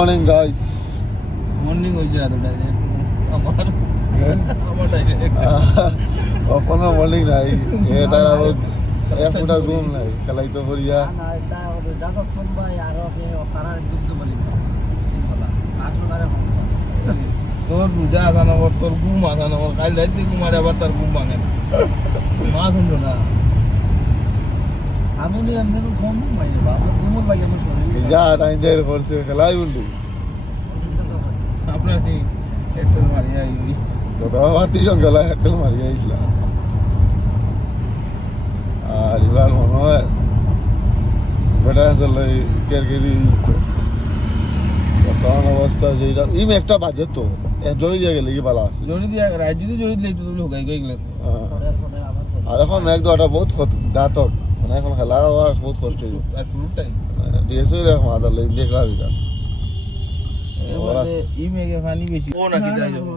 Morning guys. Morning হয়েছে এতটা আমার আমার অপনা মর্নিং নাই এটা এক ফুটা ঘুম নাই খেলাই তো করিয়া না এটা যতক্ষণ ভাই আরো তারা দুধ বলি স্কিম বলা আসলে তারা তোর রোজা আসানগর তোর ঘুম আসানগর কাল রাইতে ঘুমারে আবার তার ঘুম ভাঙে না মা শুনলো না আমি নিয়ম দিন ঘুম ভাই বাবা ঘুমোর ভাই আমার শরীরে যা তাই যাই করছে খেলাই বললি আপনার কি একটু মারিয়া ওই কত বাতি সঙ্গে একটা মারিয়া আইছিলাম আর এবার মনে হয় বেটা আসলে কেরকেরি বর্তমান অবস্থা যেটা এই একটা বাজে তো জড়ি দিয়ে গেলে কি ভালো আছে জড়ি দিয়া রাত যদি জড়ি দিলে তো লুকাই গেলে আর এখন মেঘ দেওয়াটা বহুত ঘাতক মানে এখন খেলা হওয়া বহুত কষ্ট হইব আর শুরুটাই দিয়েছে এখন আদার লেগ দেখলা বিকাল ই মেঘে পানি বেশি ও নাকি তাই যাবো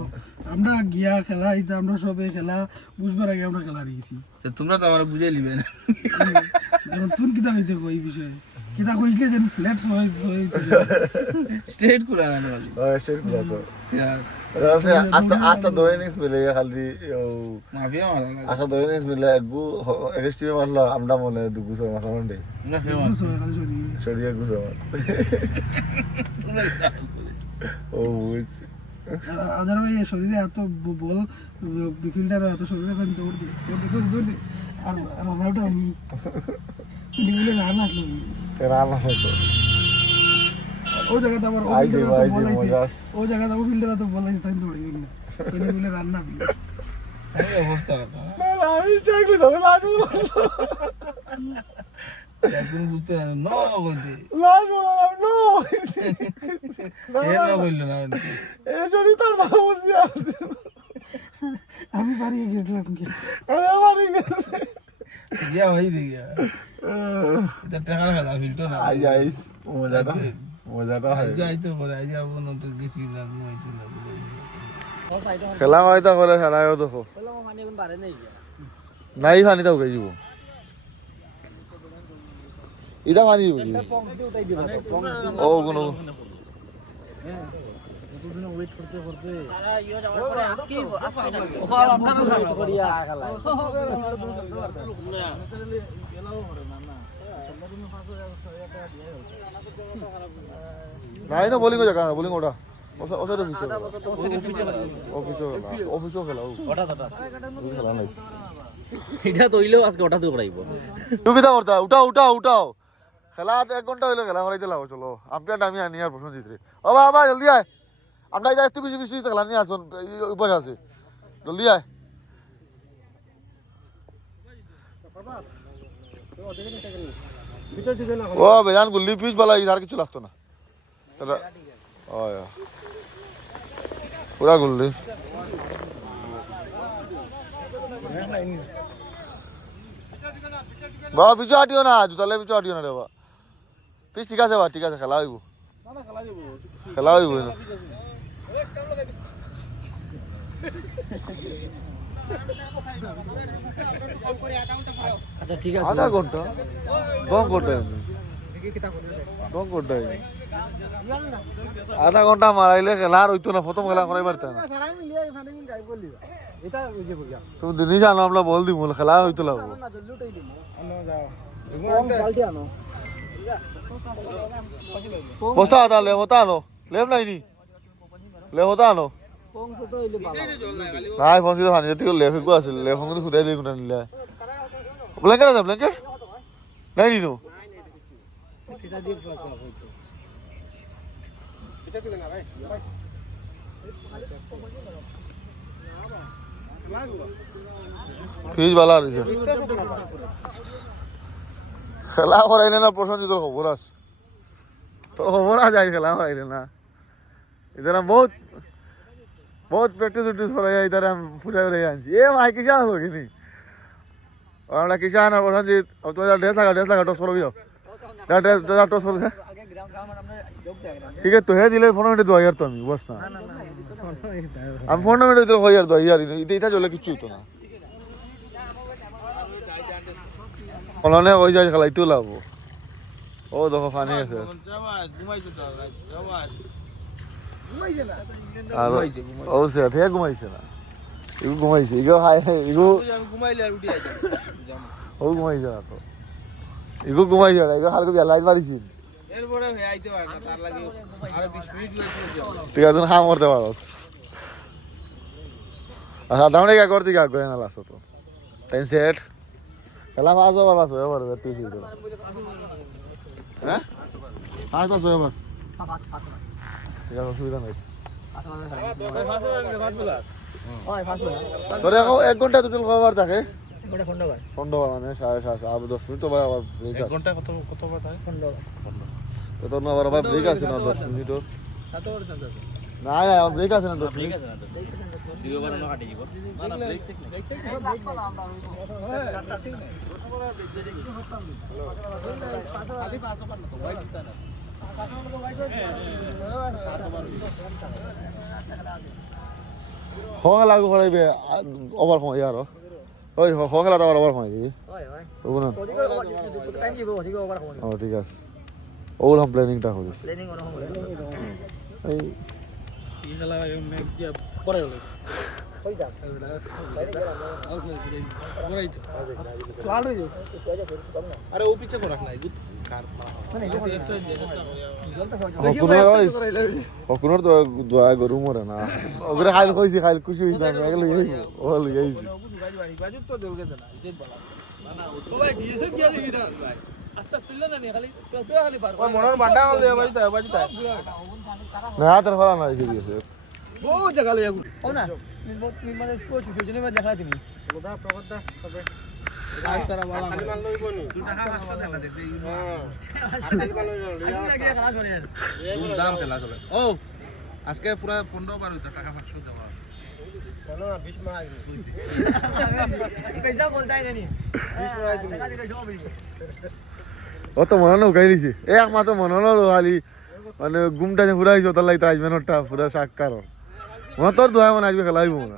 আমরা গিয়া খেলা এটা আমরা সবে খেলা বুঝবার আগে আমরা খেলা দিয়েছি তোমরা তো আমার বুঝে নিবে না এখন তুই কিতা হইতে কই বিষয়ে কিতা কইছিলে যেন ফ্ল্যাট সবাই স্টেট কুলা না বলি স্টেট গুলা তো আস্তা দো ইনিংস মিলে খালি মাফিয়া মারা না আস্তা দো ইনিংস মিলে একগু এক্সট্রিম মারলো আমরা মনে দুগু সব মাথা মন্ডে না ফেমাস সরিয়ে গুছো ও বুঝছি আদার ভাই শরীরে এত বল ফিল্ডারও এত শরীরে খালি দৌড় দে আর রান আউট আমি নিগুলো রান আসলো রানা হতো ও জায়গাতে আবার ও জায়গাতে আবার ফিল্ডার তো বলাইছে তাই দৌড়ে গেল নিগুলো রান না বিলে এই অবস্থা না আমি চাই কই দাও লাডু তুমি বুঝতে না বলতে লাডু নো এ না বললো না এ জড়ি তার দাও বুঝি আমি বাড়িয়ে গেছিলাম কি আরে আমারই গেছে গিয়া হই দিয়া এটা টাকা খেলা ফিল্টার না আই আইস মজাটা হয় যাই তো করে আজ যাব না তো গেছি না হইছিল খেলা হয়তো করে খেলায়ও দেখো বললাম মানে এখন বারে নেই নাই পানি দাও কে যাব ইদা পানি দিব পংসে উঠাই দিবা তো পংস ও কোন হ্যাঁ এতদিন ওয়েট করতে করতে তারা ইও যাওয়ার পরে আজকে থাকবে ওফার আমরা ওয়েট করিয়া খেলা নাই না বোলিং জায়গা বোলিং ওটা ওটা তো পিছে অফিসও খেলা হঠাৎ খেলা নাই এটা তৈলেও আজকে হঠাৎ করাইব তুমি কিটা করতা উঠাও খেলা 1 ঘন্টা হইলো খেলা হইতে লাও চলো আম্পায়ার আমি আনি আর প্রশ্ন জিতরে ও বাবা জলদি আয় আমরা যাই একটু বেশি খেলা নিয়ে আসুন উপরে আছে জলদি আয় ও বেজান গুল্লি পিচ বালা ইধার কিছু লাগতো না পুরা গুল্লি বাবা পিছু হাঁটিও না জুতালে পিছু হাঁটিও না রে বাবা পিচ ঠিক আছে বা ঠিক আছে খেলা হইব খেলা হইব না আচ্ছা ঠিক আছে আধা ঘন্টা 2 ঘন্টা আধা ঘন্টা মারাইলে খেলা আর হইতো না প্রথম খেলা করাই পারতে না তুমি দিনই জানো আমরা বল দিব খেলা হইতো লাগবো বস্তা আতা লে হতা আনো লেম নাই নি লে হতা আনো পংসে তো হইলে ভালো নাই ফোন সিধা পানি যেতে লে ফিকো আছে লে ফোন কিন্তু খুদাই দিই কোনা নিলে ব্ল্যাঙ্কেট আছে ব্ল্যাঙ্কেট নাই নি নো এটা দিয়ে প্লাস হইতো এটা দিলে না ভাই ফিজ বালা রইছে খেলা করাইলে না প্রশান্তি তোর খবর আছে তোর খবর আছে খেলা করাইলে না इधर हम बहुत प्रैक्टिस उक्टिस हो रही है इधर हम पूजा कर रहे हैं ये भाई किसान होगी नहीं और हमारा किसान और प्रशांत अब तो ड्रेस लगा टॉस करोगे ड्रेस टॉस करोगे ठीक है तो है दिले फोन में दो यार तो हम बस ना हम फोन में तो हो यार दो यार इधर चले किच्छु तो ना उन्होंने वही जाए खलाई तो लाओ ও দেখো পানি আছে চাবাস ঘুমাইছো তো চাবাস ঘুমাইছে না আর ও সে ঠিক ঘুমাইছে না ইগো ঘুমাইছে ইগো হাই ইগো আমি ঘুমাইলে আর উঠি আইছি ও ঘুমাইছে না তো ইগো ঘুমাইছে না ইগো হালকা বিয়া লাইট মারিছি এরপরে হয়ে আইতে পারে না তার লাগে আরো 20 মিনিট লাগবে ঠিক আছে হাম করতে পারোস আচ্ছা দামনে কে করতে কা গয়না লাসো তো টেন সেট খেলা পাঁচ ওভার আছে এবার তুই কি করো হ্যাঁ পাঁচ পাঁচ ওভার ঠিক আছে অসুবিধা নাই তোর এখন 1 ঘন্টা টোটাল কবার থাকে ফন্ড মানে 7:30 আর 10 মিনিট তো আবার ব্রেক আছে 1 ঘন্টা কত বার থাকে তো তোর না আবার ব্রেক আছে না 10 মিনিট না না ব্রেক আছে না 10 মিনিট হওয়া লাগু করাইবে ওভার সময় আর ওই খেলা তো আবার ওভার সময় দিবি হবো না ও ঠিক আছে ওগুলো প্ল্যানিংটা করিস এই আরে ও পিছে করাস না কার অকুনোর তো দোয়া গরু মরে না ওগুলো খাইল কইছি খাইল খুশি হইছি আমি এগুলো ও লই আইছি মনের বান্ডা হল বাজিতা না তোর ফলা না এসে দিয়েছে বহু জায়গা লই যাবো ও না তুমি মানে শুয়েছো সেজন্য দেখা তুমি আজকারা বাবা খালি মাল লইব নি 2 টাকা 500 দেনা দেখবি হ্যাঁ খালি মাল লইব আজকে কি খেলা করে কোন দাম খেলা চলে ও আজকে পুরো 15 বার টাকা 500 দেওয়া কোনো না 20 মার আইবি কইসা বলতাই নি 20 মার আইবি টাকা দিলে সব হইব ও তো মনে না উগাই দিছে এক মাত্র মনে হলো খালি মানে ঘুমটা যে পুরা হইছো তার লাগি আইবে নটা পুরা সাক্কার মনে তোর দোয়া মনে আসবে খেলা হইব না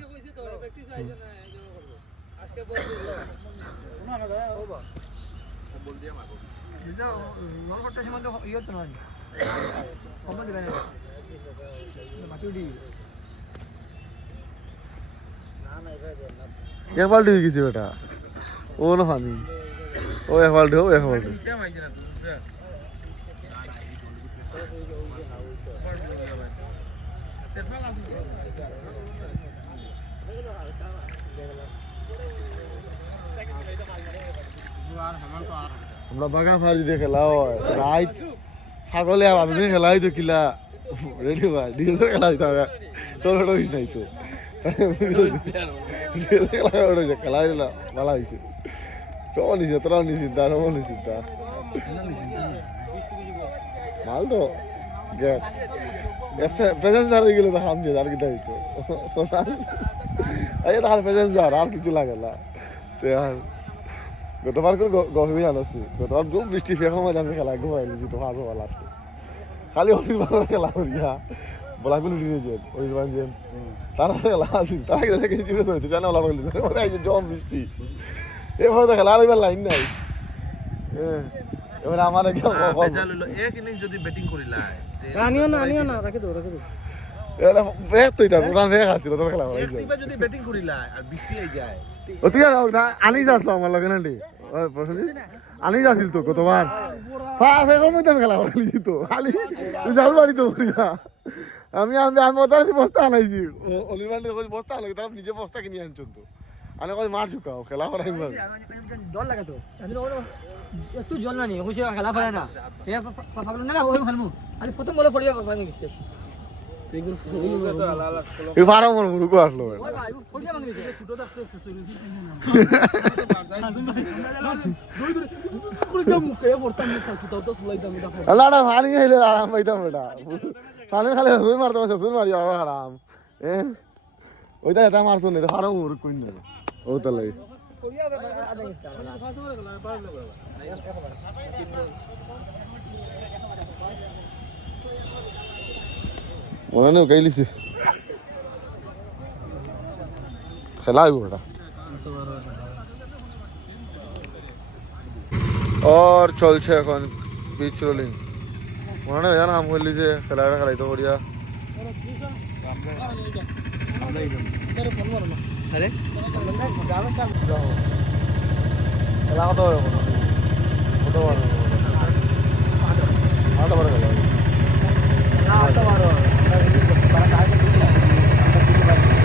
এক বাল্টি হয়ে গেছে বেটা ও না পানি ও এক বাল্টি ও এক বাল্টি আমরা বাগা ফার্জি দিয়ে খেলা হয় রাইত ছাগলে আমি খেলা হইতো কিলা রেডি ভাই ডিজে খেলা হইতো তোর ওটা হইস নাই তো খেলা হইলা ভালো হয়েছে সব নিছে তোরাও নিছিস তারও নিছিস তা মাল তো গেট প্রেজেন্স আর হয়ে গেলে তো হামছে আর কি হইতো এই তো আর প্রেজেন্স আর কিছু লাগে না তো গতবার করে গভীর জানাস নি গতবার খুব বৃষ্টি ফেঁকা মাঝে আমি খেলা ঘুমাইলি তো হারবো লাস্টে খালি অনির্বাণ খেলা করিয়া বলাগুলো উঠে যেন অনির্বাণ যেন তারা খেলা আসি তারা কিছু জিনিস হইতো জানা বলা করলি ওরা এই যে জম বৃষ্টি এভাবে তো খেলা আর এবার লাইন নাই এবার আমার এক ইনিংস যদি ব্যাটিং করিলা আনিও না রাখে দাও এটা ফেক তো এটা প্রধান ফেক আছিল তোর খেলা একটিবার যদি ব্যাটিং করিলা আর বৃষ্টি আই যায় ও তুই আনি যাস আমার লগে না আনি যাছিল তো কতবার ফেকের মধ্যে আমি খেলা করেছি তো খালি যাও বাড়ি তো আমি আমি আমি ওটা বস্তা আনাইছি অলিভার বস্তা আনাই তার নিজে বস্তা কিনে আনছেন তো আমি কই মার ঢুকাও খেলা করাই জল লাগে তো একটু জল না নি হইছে খেলা করে না এ পাগল না ওই খেলমু আমি প্রথম বলে পড়িয়া পানি গেছে এই ফারাম মনে মুরুকো আসলো ওই ভাই পড়িয়া মাগনি ছোট দাঁতে শেষ হইলো আল্লাহ না পানি খাইলে আরাম পাইতাম বেটা পানি খালে হুই মারতে পারছে হুই মারি আবার আরাম ওইটা এটা মারছো না ফারাম মুরুক কই না ও তাহলে পড়িয়া আদা গেছে মনে নেই গাইলিছি খেলা হইব এটা ওর চলছে এখন পিচ রোলিং মনে হয় জানা কাম করলি যে খেলাটা খেলাইতে করিয়া আরে খেলা কত হবে কত বার আট বার খেলা না তো বারো para কাজ করতে আমরা কিছু বাদ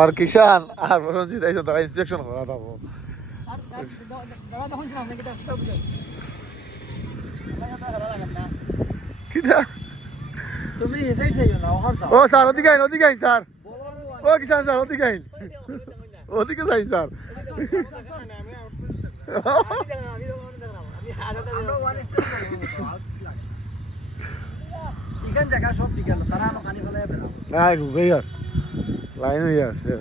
আর কিষান আর প্রসঞ্জিৎ আইসো তারা ইন্সপেকশন করা থাকবো কিটা তুমি এই সাইড যাইও না ওখান ও স্যার ওদিকে আইন স্যার ও কিষান স্যার ওদিকে আইন ওদিকে যাই স্যার ইখান জায়গা সব ঠিক গেল তারা আনো কানি ফেলে বেড়াও না গই আস লাইন হয়ে আছে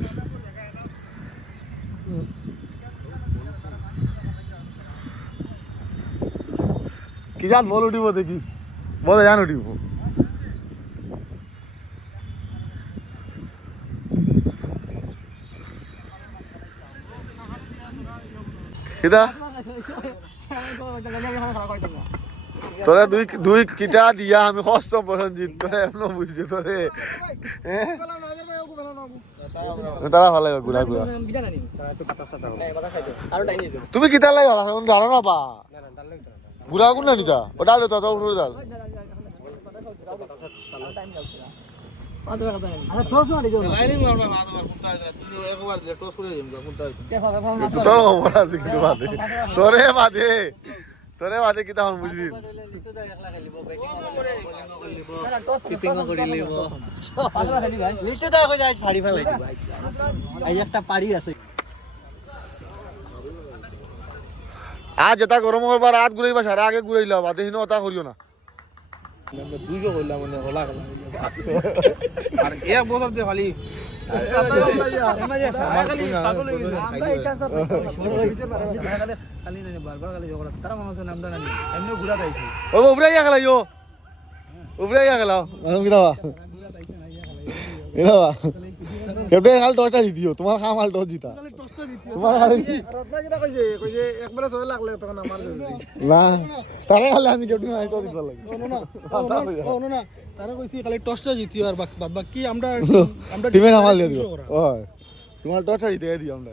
কি জান বল উঠিব দেখি বলে জান উঠিব কিদা তোরা দুই কিটা দিয়া আমি কষ্ট প্রসঞ্জিৎ তোরা এমন বুঝছো তোরে তারা ভালো লাগে ঘুরা ঘুরা তুমি কিতা লাগে জানো না বা ঘুরা গুণ না নিতা ও ডাল তো উঠে ডাল তোর খবর আছে কিন্তু বাদে তোরে বাদে কিতা হন বুঝলি আজ এটা গরম করবার রাত ঘুরাইবা সারা আগে ঘুরাইলা বাদে হিনো ওটা করিও না দুইজো কইলা মানে হলা আর এক বছর দে খালি ও উবরাইয়া গেলাইও উবরাইয়া গেলাও কিতাবা কিতাবা কেবডে হাল টসটা দিও তোমার কাম হাল টস জিতা তোমার একবারে সবাই লাগলে তখন আমার না তারে খালি আমি কেবডে নাই তো দিতে লাগে না তারা কইছি খালি টসটা জিতিও আর বাকি আমরা টিমে কামাল দিয়ে দিও ওই তোমার টসটা জিতে দিও আমরা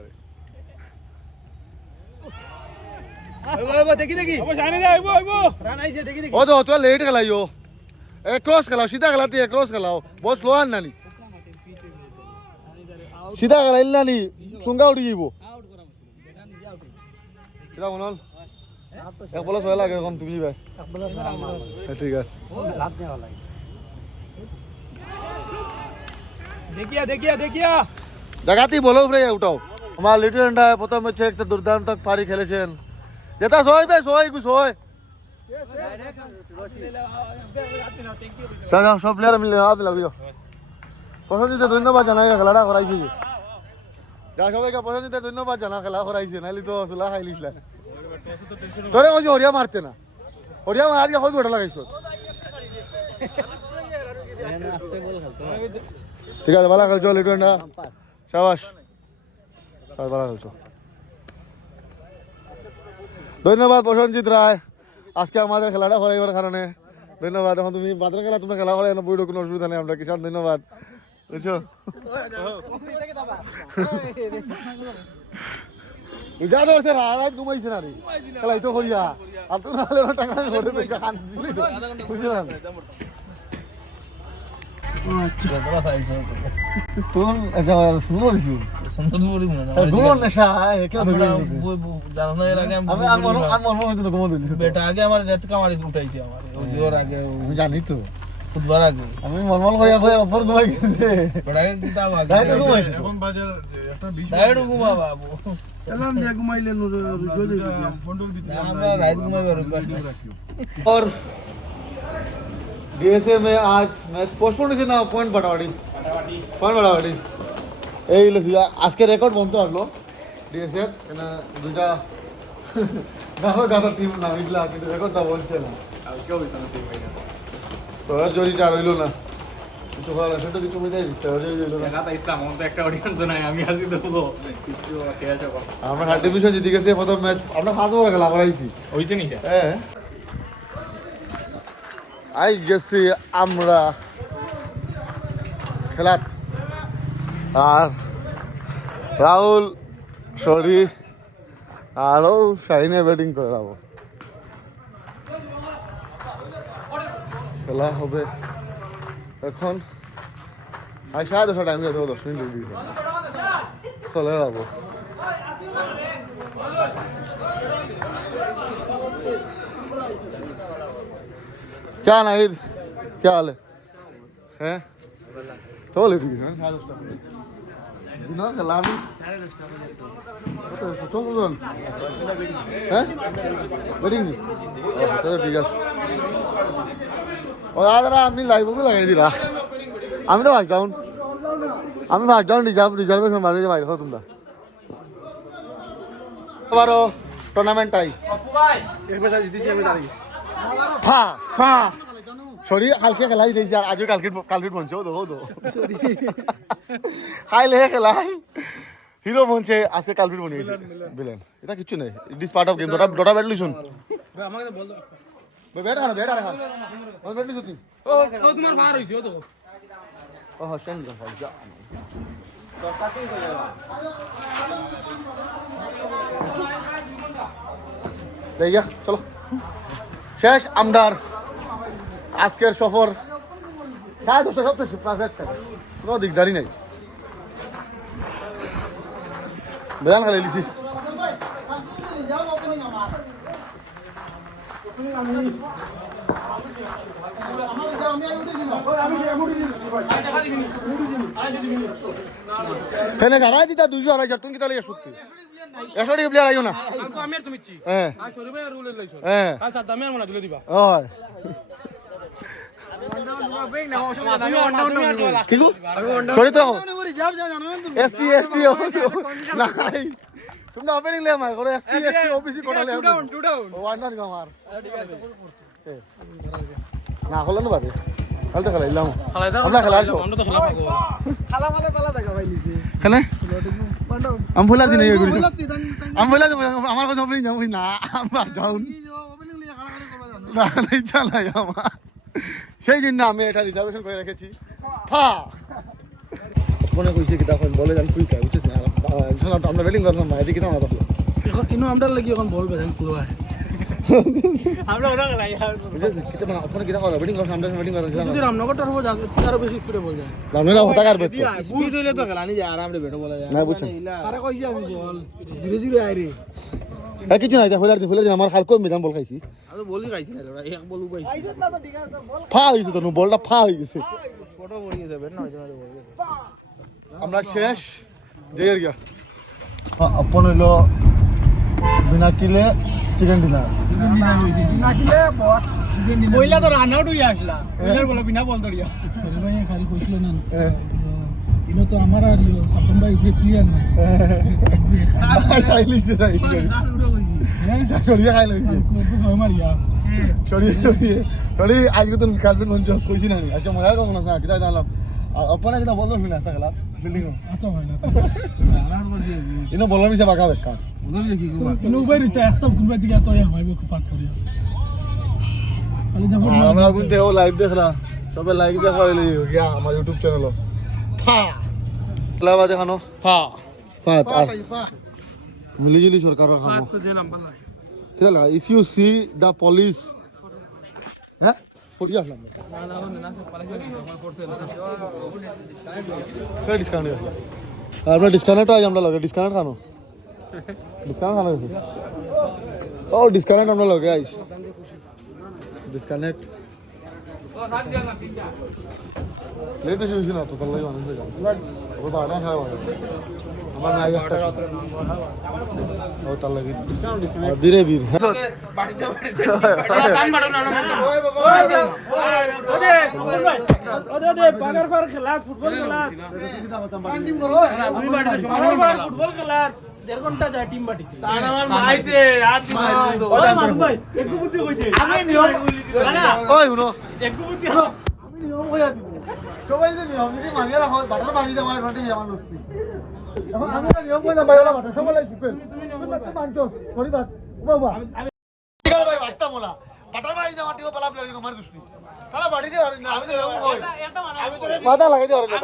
ও তো তোরা লেট খেলাইও এ ক্রস খেলাও সিধা খেলাতে ক্রস খেলাও বহুত স্লো আন নানি সিধা খেলাইল নানি সুঙ্গা উঠি যাইব কিটা মনল এক বলে ছয় লাগে এখন তুমি ভাই ঠিক আছে দেখিয়া জায়গাতেই বলো ফ্রে উঠাও আমার লিটুয়েন্টা প্রথম হচ্ছে একটা দুর্দান্ত পারি খেলেছেন যেটা সই ভাই সই দাদা সব প্লেয়ার মিলে হাত লাগিও প্রসঞ্জিতে ধন্যবাদ জানাই খেলাটা করাইছি যা সবাইকে প্রসঞ্জিতে ধন্যবাদ জানা খেলা করাইছে নাইলে তো চুলা খাইলিস তোরে কইছি হরিয়া মারতে না হরিয়া মার আজকে কই গোটা লাগাইছ ঠিক আছে ভালো খেলছো লিটুয়েন্টা শাবাশ ভালো খেলছো ধন্যবাদ প্রসঞ্জিৎ রায় আজকে আমাদের খেলাটা করাইবার কারণে ধন্যবাদ এখন তুমি বাদের খেলা তোমরা খেলা করাই না বইটা কোনো অসুবিধা নেই আমরা কিষান ধন্যবাদ বুঝছো যা ধরছে রাত ঘুমাইছে না রে খেলাই তো করিয়া আর তো নাহলে টাকা ঘরে থেকে খান দিলি তো বুঝলাম তোর এটা সুন্দর হইছে সুন্দরবড়ি মনে না ঘুমোর নেশা কেন ধরে জানো না এর আগে আমি মনে হইতো ঘুমো দিলি বেটা আগে আমার নেট কামারি উঠাইছে আমার ওই জোর আগে আমি জানি তো খুদবার আগে আমি মনমল হইয়া অফর ঘুমাই গেছে বেটা আগে কিতাব আগে তাই তো ঘুমাইছে এখন বাজার একটা 20 ডাইরেক্ট ঘুমা বাবু এলাম দিয়া ঘুমাইলে ফন্ডর ভিতরে আমরা রাত ঘুমাইবার और डीएसए में आज मैच पोस्टपोन হয়েছে না পয়েন্ট বাড়াবাড়ি পয়েন্ট বাড়াবাড়ি এই লসি আজকে রেকর্ড বন্ধ আসলো ডিএসএ এখানে দুইটা গাদা গাদা টিম না মিটলা কিন্তু রেকর্ডটা বলছে না তো আর জরিটা রইলো না কিছু করার আছে তো কিছু বুঝাই দিতে হবে রইলো না ইসলাম আমার তো একটা অডিয়েন্স নাই আমি আজকে দেখবো কিছু শেয়ার করব আমরা হার্ড ডিভিশন জিতে গেছে প্রথম ম্যাচ আমরা 5 ওভার খেলা করাইছি হইছে নি হ্যাঁ আই গেছি আমরা খেলাত আর রাহুল সরি আরও শাহিনে ব্যাটিং করে যাবো খেলা হবে এখন আর সাড়ে 10টা টাইম যাবে 10 মিনিট দিয়েছে চলে যাবো क्या नाहिद क्या हाल है तो बोले ठीक है साढ़े 10টা ना लानी तो बोल हैं वेडिंग तो ठीक है और आज আমি লাইভ করে লাগাই দিলা আমি তো ফার্স্ট ডাউন রিজার্ভেশন বাজে বাইরে হো তোমরা আবারও টুর্নামেন্ট আই এক ম্যাচ জিতেছি আমি দাঁড়িয়েছি ফা ফা সরি কালকে খেলাই দিয়েছি আর আজও কালকে বলছে ও তো খাইলে খেলাই হিরো বলছে আজকে কালকে বনিয়েছে বিলেন এটা কিছু নেই it is part of game ডটা ব্যাট লিসুন আমাকে বল ব্যাট খানো ব্যাট আর খান বল ব্যাট লিসুন ও তোমার মার হইছে ও তো ও হাসেন যা যা দেখিয়া চলো শেষ আমদার আজকের সফর 10:30 সবচেয়ে পারফেক্ট কোনো দিকদারি নেই বেজান খেলে লিছি ফেনে গাড়াই দিতা 200 250 তুমি কি তাহলে সত্যি 100 টাকা প্লেয়ার আইও না আমি আর তুমি চি হ্যাঁ আর সরি ভাই রুলে লইছো হ্যাঁ কাল সাত দামে মনে দিলে দিবা ওই ঠিক সরি তো এসটি নাই তোমরা ওপেনিং লে মার করে এসটি ওবিসি কোটা লে টু ডাউন ওয়ান ডাউন কামার না হলো না বাদে কাল তো খেলাইলাম আমরা খেলা আছো আমরা তো খেলা পাবো খালা মানে পালা দেখা পাইলিছে কেন আমি ভুলা দিন এই করি বলতি তান আমি ভুলা দিব আমার কথা ওপেনিং যাবো না আমার ডাউন কি যে ওপেনিং লিয়ে খাড়া খাড়া করবা জানো না ইচ্ছা নাই আমার সেই জন্য আমি এটা রিজার্ভেশন করে রেখেছি ফা মনে কইছে কি তখন বলে যান কুইক বুঝছিস না আমরা ব্যাটিং করলাম না এদিকে আমরা দেখলো এখন ইনো আমরা লাগি এখন বল ব্যালেন্স করব আমরা ওরা খেলাই আর বুঝছিস কি মানে আপনি কি দেখো ব্যাটিং করলাম আমরা ব্যাটিং করলাম যদি রামনগরটা হবো যা আরো বেশি স্পিডে বল যায় রামনেরা হতা কার বেট স্পিড হইলে তো খেলা নি যায় আরামে বেটো বলা যায় না বুঝছেন আরে কইছি আমি বল ধীরে ধীরে আই রে কিছু নাই হইলার আমার খাল কই মেদাম বল খাইছি আমি বলই খাইছি না ওরা এক বল উবাইছি আইছত না তো ঠিক আছে বল ফা হইছে তো বলটা ফা হয়ে গেছে ফটো পড়ি গেছে বেট না হইছে না বল আমরা শেষ জেয়ার গিয়া আপন হইলো বিনা কিলে চিকেন ডিনার নাকিলে বট কইলা তো রান আউট হই আসলা উইনার বল বিনা বল দড়িয়া সরে ভাই খালি কইছিল না ইনো তো আমার আর সপ্তম ভাই প্লেয়ার না খাইলিছে রাই সরিয়ে খাই লইছে সরি আজকে তো কালবেন মঞ্চ কইছি না আচ্ছা মজা করব না কিতা জানলাম আর অপনা কিতা বললো শুনে আসা খেলা ফিল্ডিং আচ্ছা ভাই না ইনো বললাম মিছে বাকা বেকার ইনো ভাই রিতা একটা কুমবা দিকে তো ভাই বক পাস করিয়া খালি দেখো আমরা কিন্তু ও লাইভ দেখলা সবে লাইক দেখা হইলি গিয়া আমার ইউটিউব চ্যানেল ফা লাবা দেখানো ফা ফা আর মিলিজুলি সরকার খাবো তো যে নাম্বার নাই কিতা লাগা if you see the police হ্যাঁ পড়ি আসলাম না না না পালাইছে আমার পড়ছে না কে ডিসকাউন্ট আসলাম আমরা ডিসকাউন্ট আজ আমরা লাগে ডিসকাউন্ট খানো ডিসকাউন্ট খানো ও ডিসকাউন্ট আমরা লাগে আইস ডিসকাউন্ট লেট বেশি হয়েছে না তো তার লাগে মানুষ যান ওর বাড়া খারাপ হবে আমার নাই একটা ও তার লাগে বীরে বীর বাড়িতে টান বাড়ো না ওদে বাগার ঘর খেলা ফুটবল খেলা ফুটবল খেলা 1.5 ঘন্টা যায় টিম বাটিতে তার আমার মাইতে আজ মাইতে ওরে মানু ভাই একটু বুদ্ধি কইতে আমি নিয়ম না ওই শুনো একটু বুদ্ধি আমি নিয়ম কইয়া দিব সবাই যে নিয়ম যদি মানিয়ে রাখো বাটার বানি দাও আমার বাটি আমার লস্তি এখন আমি না নিয়ম কইনা বাইরে বাটা সবাই শিখবেন তুমি তো পাঁচো করিবা বাবা আমি ঠিক আছে ভাই বাটটা মোলা বাটার বানি দাও মাটিও পালা প্লেয়ার আমার দুষ্টি তারা বাড়ি দিয়ে না আমি তো নিয়ম কই আমি তো মাথা লাগাই দিও না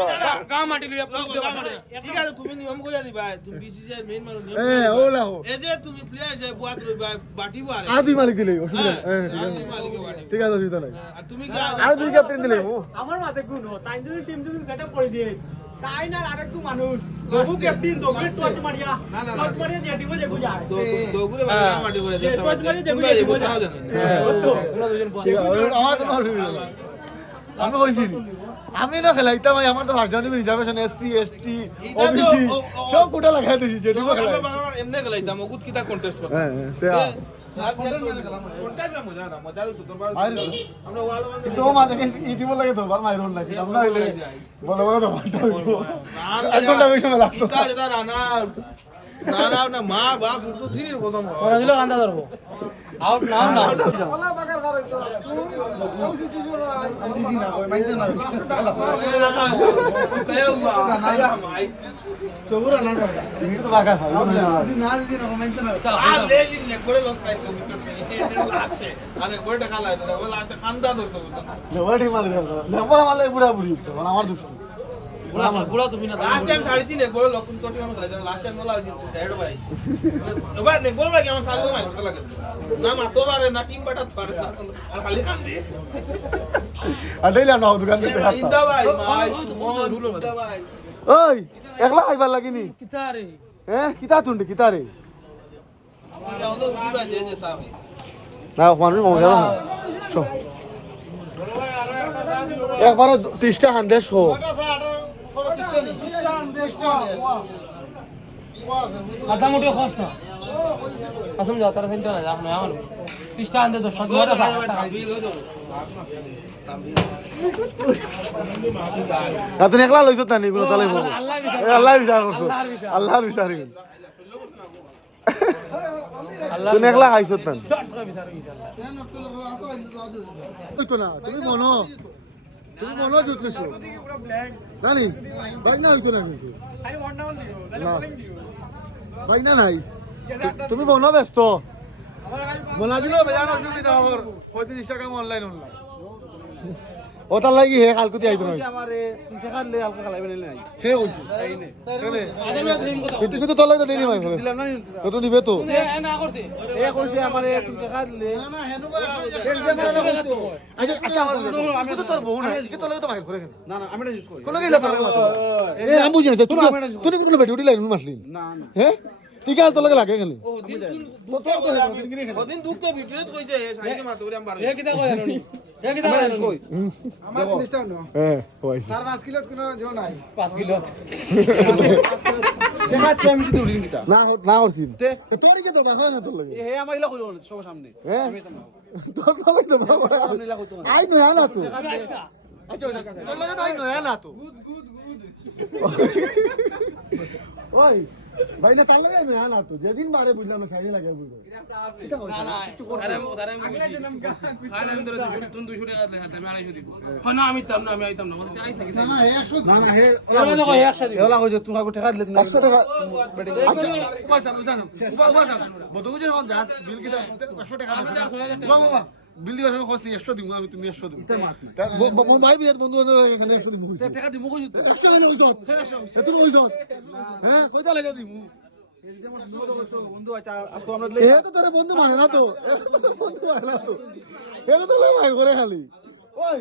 গা মাটি লইয়া পুষতে পারে ঠিক আছে তুমি নিয়ম কইয়া দিবা তুমি বিসিসিআই মেইন মানুষ নিয়ম এ ওলা হো এই যে তুমি প্লেয়ার যে বুয়াত রইবা বাটিবো আরে আর দুই মালিক দিলে অসুবিধা হ্যাঁ, ঠিক আছে মালিকে বাটি ঠিক আছে অসুবিধা নাই আর তুমি কি আর দুই ক্যাপ্টেন দিলে আমার মাতে কোন তাই যদি টিম যদি সেটআপ করে দিয়ে তাই না আরেকটু মানুষ বহু ক্যাপ্টেন দোগে টচ মারিয়া টচ মারিয়া যে টিমে যে যায় দোগুরে বাটা মাটি করে যে টচ মারিয়া যে যায় তো তোমরা দুজন ঠিক আছে আমার কোনো অসুবিধা নাই আমি কইছি আমি না খেলাইতাম ভাই আমার তো হারজানি রিজার্ভেশন এসসি এসটি ওবিসি সব কোটা লাগাই দিছি যেটুকু খেলাই এমনি খেলাইতাম ওগুত কিটা কন্টেস্ট করতাম হ্যাঁ তে তো মাঝে ইউটিউব লাগে ধরবার মাইরন নাকি আমরা হইলে বলে বলে তো মারতে হইব এক ঘন্টা বেশি সময় লাগতো না মা বাপ তো ফির প্রথম ওরা দিলো কান্দা ধরবো আউট নাও না তুমি তো বাগা খাও লেবাটি মারি লেবা মারলে বুড়া বুড়ি মানে আমার দুশো বুড়া তুমি না লাস্ট টাইম ছাড়িছি নে বড় লোক কোন টোটি আমি খেলা লাস্ট টাইম নলা হইছে ডাইরেক্ট ভাই এবার নে বড় ভাই আমার সাথে মাই করতে লাগে না মা তো বারে না টিম বাটা পারে আর খালি কান্দে আডেইলা না দোকান থেকে খাতা ইন্দা ভাই মাই মন ইন্দা ভাই ওই একলা আইবার লাগিনি কিতারে হ্যাঁ কিতা তুন্ডি কিতা রে যাও তো কি বাজে যে সামনে না মানুষ মনে গেল সো একবার 30টা হান্দেশ হো আধা মুঠো খস না আসুন যাও তারা সেন্টার না যাও না এখন 30টা আনতে 10টা দুটো তামবিল হই তো না তুমি একলা লইছো তা নি কোনো তালে বলো আল্লাহ বিচার করছো আল্লাহর বিচার তুমি একলা খাইছো তা ওই তো না তুমি মনো জুতলেছো জানি ভাই না হইতো না কিন্তু না ভাই না নাই তুমি মনো ব্যস্ত মনা দিলেও বেজান অসুবিধা হওয়ার 35 টাকা অনলাইন ওটার লাগি হে কালকুটি আইতো না আমারে তুমি দেখালে আলকা খালাইবে নাই সে কইছি কিন্তু কিন্তু তোর লাগে তো দেরি মাই ফেলে তো তো নিবে তো না করতে এ কইছে আমারে তুমি দেখা দিলে না হেনু করে আচ্ছা আচ্ছা আমি তো তোর বউ না কি তোর লাগে তো মাইর করে না না আমি না ইউজ করি কোন গেলা তোর লাগে এ আমি বুঝি না তুই কিন্তু বেটি উঠি লাইন মাসলি না না হ্যাঁ ঠিক আছে তোর লাগে লাগে খালি ও দিন ওদিন দুঃখে ভিডিও কইছে সাইকে মাতো আমি বার এ কিতা কয় জানি এ কিতা কয় জানি আমার জিনিসটা ন হ্যাঁ হইছে 4-5 কিলো কোনো জো নাই 5 কিলো দেখা আমি যদি উড়িন কিতা না না করছি তোর কি তো বাবা না তোর লাগে হে আমার ইলা কইলো সব সামনে হ্যাঁ তোর লাগে তো বাবা সামনে ইলা কইতো আই নয়া না তো আচ্ছা তোর লাগে তো আই নয়া না তো ওই ভাই না তার লাগে নয়া না তো যেদিন বারে বুঝলাম না সাইডে লাগে বুঝলো না না তারে খাইলে আমি ধরে 200 টাকা দেখাতে আমি 250 দিব না আমি তাম না আমি আইতাম না বলতে আইছা কিতা না 100 না না হে এর মধ্যে কয় 100 দিব এলা কইছে তুমি টাকা দিলে 100 টাকা আচ্ছা উবা বদু যে হন যা বিল কি 100 টাকা বাবা বিল দিবা খসলি 100 দিব আমি তুমি 100 দিব মো ভাই বিয়াত বন্ধু বান্ধব এখানে 100 দিব টাকা দিমু কইছি তো 100 হলে ওইজত এত ওইজত হ্যাঁ কয়টা লাগে দিমু বন্ধু আচ্ছা আজকে আমরা এ তো তোরে বন্ধু মানে না তো বন্ধু মানে না তো এ তো লে ভাই করে খালি ওই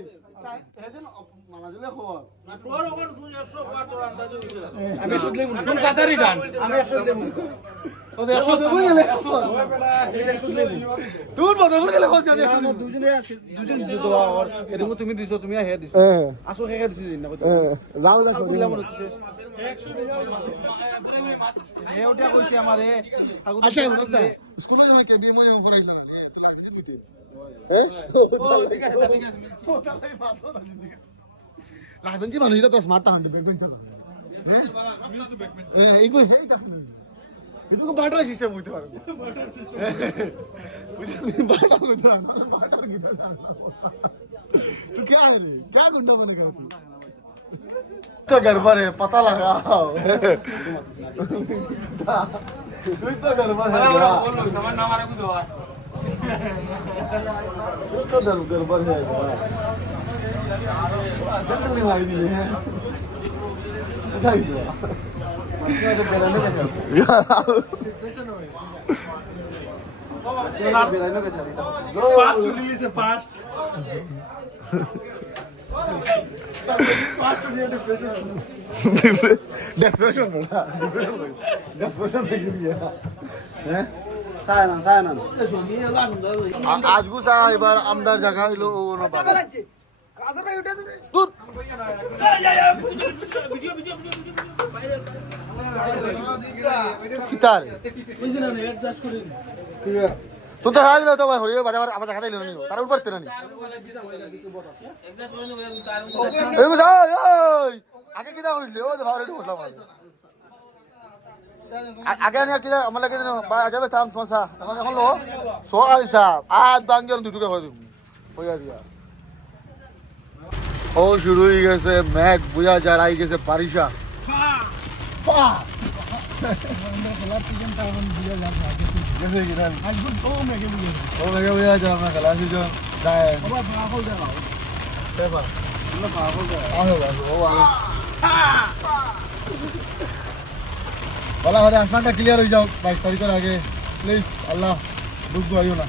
হেজন মানা দিলে খবর তোর ওখানে 200 কত আন্দাজ হইছে আমি শুধলে কোন কাতারি গান আমি শুধলে তোর মতো করে গেলে খোঁজ আমি তুমি দিছো তুমি হে দিছো আসো হে দিছি না যাও যাও হে ওটা কইছে আমারে আচ্ছা রাস্তা স্কুলে আমি ক্যান্টিন মনে আমি ফরাইছ না লাইন কি মানুষ তো স্মার্ট হান্ড ব্যাক বেঞ্চ হ্যাঁ এই কই itu kan barter system itu kan barter gitu tu क्या है ले क्या गुंडा बनेगा तू तो गड़बड़ है पता लगाओ तू तो गड़बड़ है सामान ना मारे को दवा कुछ तो गड़बड़ है जनरल नहीं मारी दी है बताइए आज गुसा এবার আমদার জায়গা হইলো ও না কাজর ভাই উঠে কিতার তুই তো হাই তো ভাই হরিয়ে বাজার আবার দেখা দিল নি তার উপর তেরা নি এই গো যাও এই আগে কিটা করিলে ও ভাও রেডি বসলাম আগে আমি কিটা আমার লাগে বা যাবে চাম পয়সা এখন এখন লো 100 আর হিসাব আজ বাঙ্গের দুটো করে দিব পয়সা দিয়া ও শুরু হয়ে গেছে ম্যাক বুঝা যায় আই গেছে পারিশা कैसे गिरा आज गुड ओ मेगे भैया जा मैं क्लास जो जाए अब पागल जाओ पेपर मतलब पागल जाओ आओ वो वाला हमारे आसमान का क्लियर हो जाओ 22 तारीख को आगे प्लीज अल्लाह दुख आइयो ना